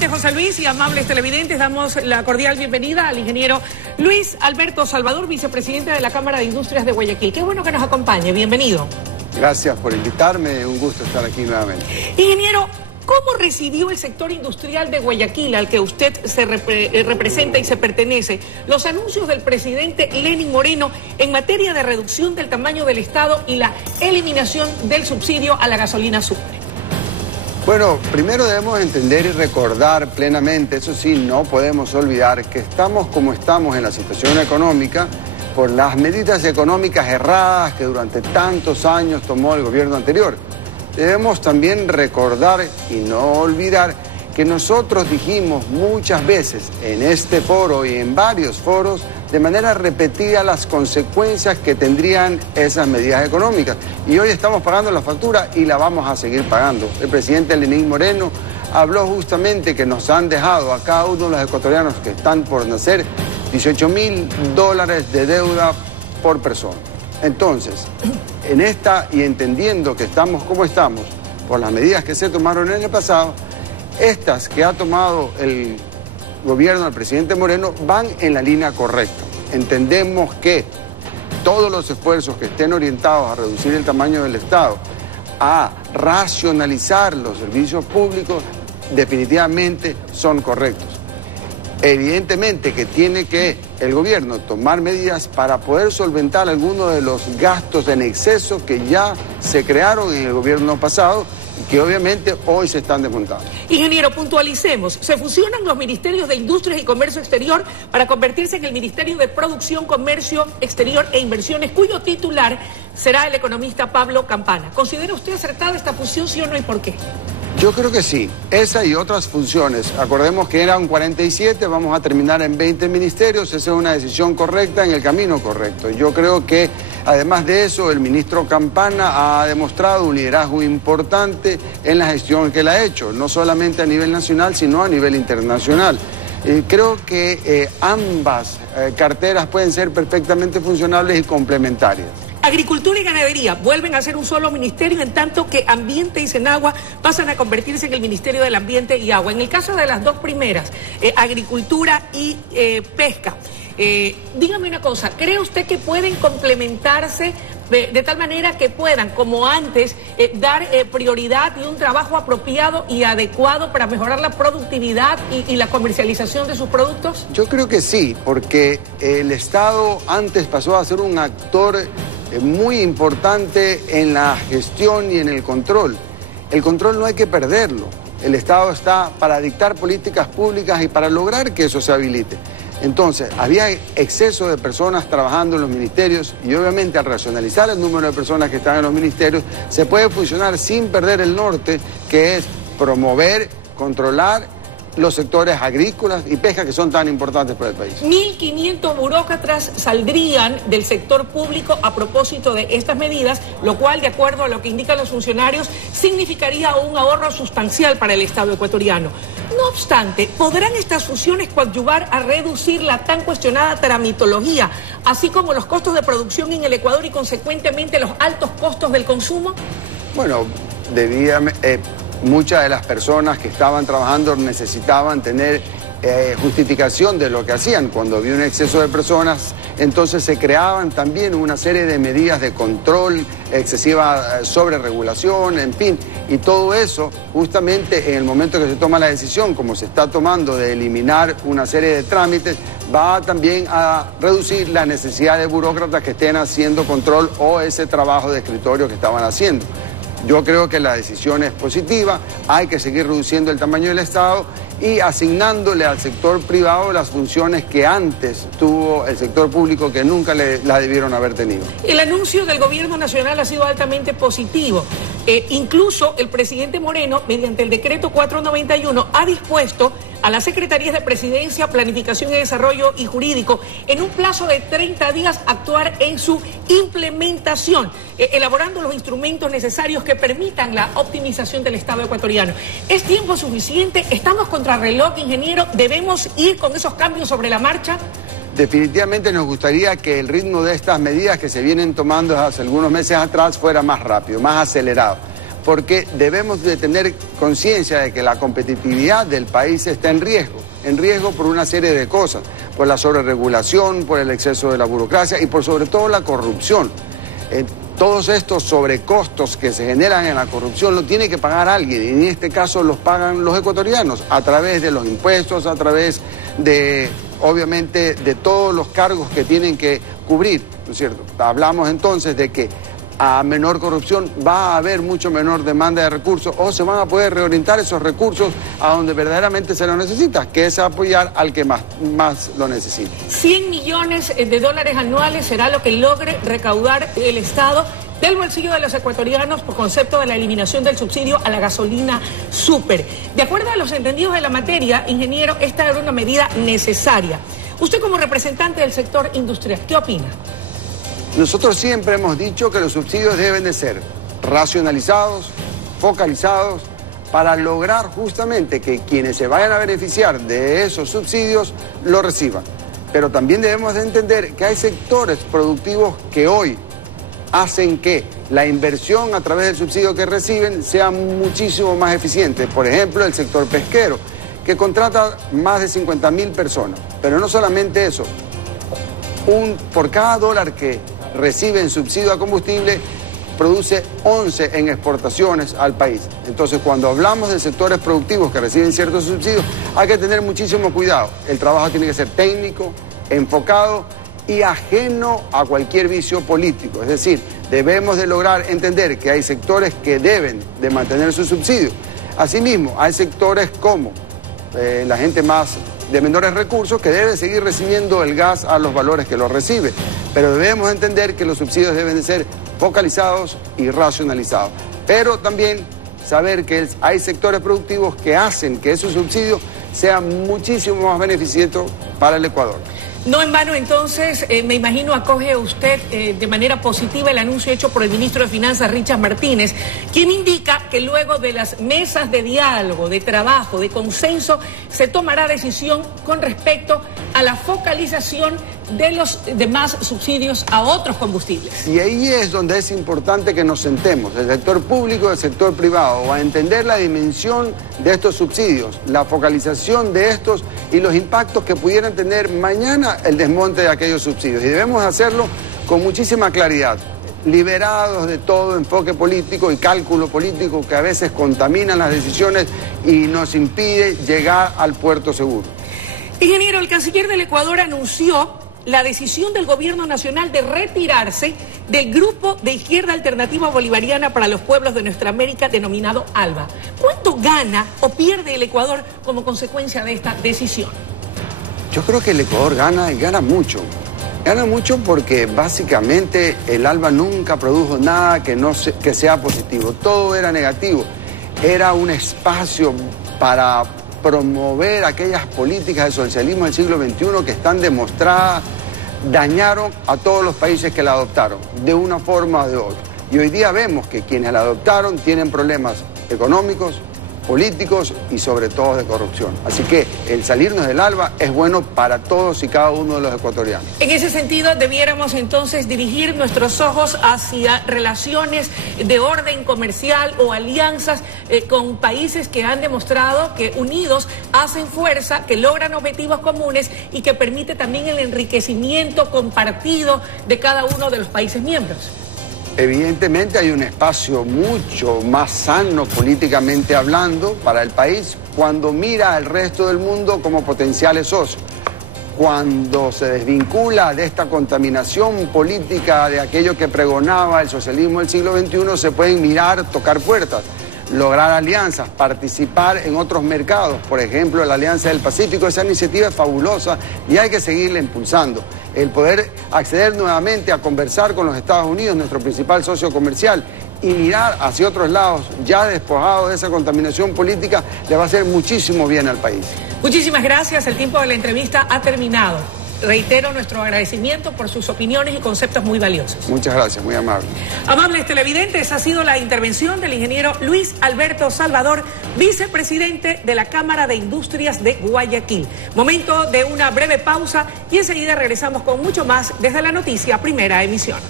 presidente José Luis y amables televidentes, damos la cordial bienvenida al ingeniero Luis Alberto Salvador, vicepresidente de la Cámara de Industrias de Guayaquil. Qué bueno que nos acompañe, bienvenido. Gracias por invitarme, un gusto estar aquí nuevamente. Ingeniero, ¿cómo recibió el sector industrial de Guayaquil, al que usted se representa y se pertenece, los anuncios del presidente Lenín Moreno en materia de reducción del tamaño del Estado y la eliminación del subsidio a la gasolina azufre? Bueno, primero debemos entender y recordar plenamente, eso sí, no podemos olvidar que estamos como estamos en la situación económica por las medidas económicas erradas que durante tantos años tomó el gobierno anterior. Debemos también recordar y no olvidar que nosotros dijimos muchas veces en este foro y en varios foros de manera repetida las consecuencias que tendrían esas medidas económicas. Y hoy estamos pagando la factura y la vamos a seguir pagando. El presidente Lenín Moreno habló justamente que nos han dejado a cada uno de los ecuatorianos que están por nacer $18.000 de deuda por persona. Entonces, en esta y entendiendo que estamos como estamos, por las medidas que se tomaron en el pasado, estas que ha tomado el gobierno del presidente Moreno van en la línea correcta. Entendemos que todos los esfuerzos que estén orientados a reducir el tamaño del Estado, a racionalizar los servicios públicos, definitivamente son correctos. Evidentemente que tiene que el gobierno tomar medidas para poder solventar algunos de los gastos en exceso que ya se crearon en el gobierno pasado y que obviamente hoy se están desmontando. Ingeniero, puntualicemos. Se fusionan los ministerios de Industrias y Comercio Exterior para convertirse en el Ministerio de Producción, Comercio Exterior e Inversiones, cuyo titular será el economista Pablo Campana. ¿Considera usted acertada esta fusión, sí o no, y por qué? Yo creo que sí, esa y otras funciones. Acordemos que eran 47, vamos a terminar en 20 ministerios, esa es una decisión correcta en el camino correcto. Yo creo que además de eso, el ministro Campana ha demostrado un liderazgo importante en la gestión que él ha hecho, no solamente a nivel nacional, sino a nivel internacional. Creo que ambas carteras pueden ser perfectamente funcionables y complementarias. Agricultura y ganadería vuelven a ser un solo ministerio, en tanto que Ambiente y Senagua pasan a convertirse en el Ministerio del Ambiente y Agua. En el caso de las dos primeras, Agricultura y Pesca, dígame una cosa, ¿cree usted que pueden complementarse de tal manera que puedan, como antes, dar prioridad y un trabajo apropiado y adecuado para mejorar la productividad y la comercialización de sus productos? Yo creo que sí, porque el Estado antes pasó a ser un actor muy importante en la gestión y en el control. El control no hay que perderlo. El Estado está para dictar políticas públicas y para lograr que eso se habilite. Entonces, había exceso de personas trabajando en los ministerios y obviamente al racionalizar el número de personas que están en los ministerios, se puede funcionar sin perder el norte, que es promover, controlar los sectores agrícolas y pesca que son tan importantes para el país. 1.500 burócratas saldrían del sector público a propósito de estas medidas, lo cual, de acuerdo a lo que indican los funcionarios, significaría un ahorro sustancial para el Estado ecuatoriano. No obstante, ¿podrán estas fusiones coadyuvar a reducir la tan cuestionada tramitología, así como los costos de producción en el Ecuador y, consecuentemente, los altos costos del consumo? Bueno, muchas de las personas que estaban trabajando necesitaban tener justificación de lo que hacían. Cuando había un exceso de personas, entonces se creaban también una serie de medidas de control, excesiva sobreregulación, en fin. Y todo eso, justamente en el momento que se toma la decisión, como se está tomando, de eliminar una serie de trámites, va también a reducir la necesidad de burócratas que estén haciendo control o ese trabajo de escritorio que estaban haciendo. Yo creo que la decisión es positiva, hay que seguir reduciendo el tamaño del Estado y asignándole al sector privado las funciones que antes tuvo el sector público, que nunca la debieron haber tenido. El anuncio del gobierno nacional ha sido altamente positivo. Incluso el presidente Moreno, mediante el decreto 491, ha dispuesto a las Secretarías de Presidencia, Planificación y Desarrollo y Jurídico, en un plazo de 30 días, actuar en su implementación, elaborando los instrumentos necesarios que permitan la optimización del Estado ecuatoriano. ¿Es tiempo suficiente? ¿Estamos contra reloj, ingeniero? ¿Debemos ir con esos cambios sobre la marcha? Definitivamente nos gustaría que el ritmo de estas medidas que se vienen tomando hace algunos meses atrás fuera más rápido, más acelerado. porque debemos de tener conciencia de que la competitividad del país está en riesgo por una serie de cosas, por la sobreregulación, por el exceso de la burocracia y por sobre todo la corrupción. Todos estos sobrecostos que se generan en la corrupción lo tiene que pagar alguien, y en este caso los pagan los ecuatorianos a través de los impuestos, a través de, obviamente, de todos los cargos que tienen que cubrir, ¿no es cierto? Hablamos entonces de que a menor corrupción va a haber mucho menor demanda de recursos, o se van a poder reorientar esos recursos a donde verdaderamente se lo necesita, que es apoyar al que más lo necesita. 100 millones de dólares anuales será lo que logre recaudar el Estado del bolsillo de los ecuatorianos por concepto de la eliminación del subsidio a la gasolina súper. De acuerdo a los entendidos de la materia, ingeniero, esta era una medida necesaria. Usted como representante del sector industrial, ¿qué opina? Nosotros siempre hemos dicho que los subsidios deben de ser racionalizados, focalizados, para lograr justamente que quienes se vayan a beneficiar de esos subsidios lo reciban. Pero también debemos de entender que hay sectores productivos que hoy hacen que la inversión a través del subsidio que reciben sea muchísimo más eficiente. Por ejemplo, el sector pesquero, que contrata más de 50.000 personas. Pero no solamente eso, por cada dólar que recibe en subsidio a combustible, produce 11 en exportaciones al país. Entonces, cuando hablamos de sectores productivos que reciben ciertos subsidios, hay que tener muchísimo cuidado. El trabajo tiene que ser técnico, enfocado y ajeno a cualquier vicio político. Es decir, debemos de lograr entender que hay sectores que deben de mantener su subsidio. Asimismo, hay sectores como la gente más de menores recursos que debe seguir recibiendo el gas a los valores que lo recibe. Pero debemos entender que los subsidios deben de ser focalizados y racionalizados. Pero también saber que hay sectores productivos que hacen que esos subsidios sean muchísimo más beneficiosos para el Ecuador. No en vano, entonces, me imagino acoge usted de manera positiva el anuncio hecho por el ministro de Finanzas, Richard Martínez, quien indica que luego de las mesas de diálogo, de trabajo, de consenso, se tomará decisión con respecto a la focalización de los demás subsidios a otros combustibles. Y ahí es donde es importante que nos sentemos, el sector público y el sector privado, a entender la dimensión de estos subsidios, la focalización de estos y los impactos que pudieran tener mañana el desmonte de aquellos subsidios. Y debemos hacerlo con muchísima claridad, liberados de todo enfoque político y cálculo político que a veces contaminan las decisiones y nos impide llegar al puerto seguro. Ingeniero, el canciller del Ecuador anunció la decisión del gobierno nacional de retirarse del grupo de izquierda alternativa bolivariana para los pueblos de nuestra América denominado ALBA. ¿Cuánto gana o pierde el Ecuador como consecuencia de esta decisión? Yo creo que el Ecuador gana y gana mucho. Gana mucho porque básicamente el ALBA nunca produjo nada que sea positivo. Todo era negativo. Era un espacio para promover aquellas políticas de socialismo del siglo XXI que están demostradas, dañaron a todos los países que la adoptaron, de una forma o de otra. Y hoy día vemos que quienes la adoptaron tienen problemas económicos, políticos y sobre todo de corrupción. Así que el salirnos del ALBA es bueno para todos y cada uno de los ecuatorianos. En ese sentido, debiéramos entonces dirigir nuestros ojos hacia relaciones de orden comercial o alianzas con países que han demostrado que unidos hacen fuerza, que logran objetivos comunes y que permite también el enriquecimiento compartido de cada uno de los países miembros. Evidentemente hay un espacio mucho más sano políticamente hablando para el país cuando mira al resto del mundo como potenciales socios. Cuando se desvincula de esta contaminación política de aquello que pregonaba el socialismo del siglo XXI, se pueden mirar, tocar puertas, lograr alianzas, participar en otros mercados, por ejemplo, la Alianza del Pacífico. Esa iniciativa es fabulosa y hay que seguirla impulsando. El poder acceder nuevamente a conversar con los Estados Unidos, nuestro principal socio comercial, y mirar hacia otros lados, ya despojados de esa contaminación política, le va a hacer muchísimo bien al país. Muchísimas gracias, el tiempo de la entrevista ha terminado. Reitero nuestro agradecimiento por sus opiniones y conceptos muy valiosos. Muchas gracias, muy amable. Amables televidentes, ha sido la intervención del ingeniero Luis Alberto Salvador, vicepresidente de la Cámara de Industrias de Guayaquil. Momento de una breve pausa y enseguida regresamos con mucho más desde la noticia Primera Emisión.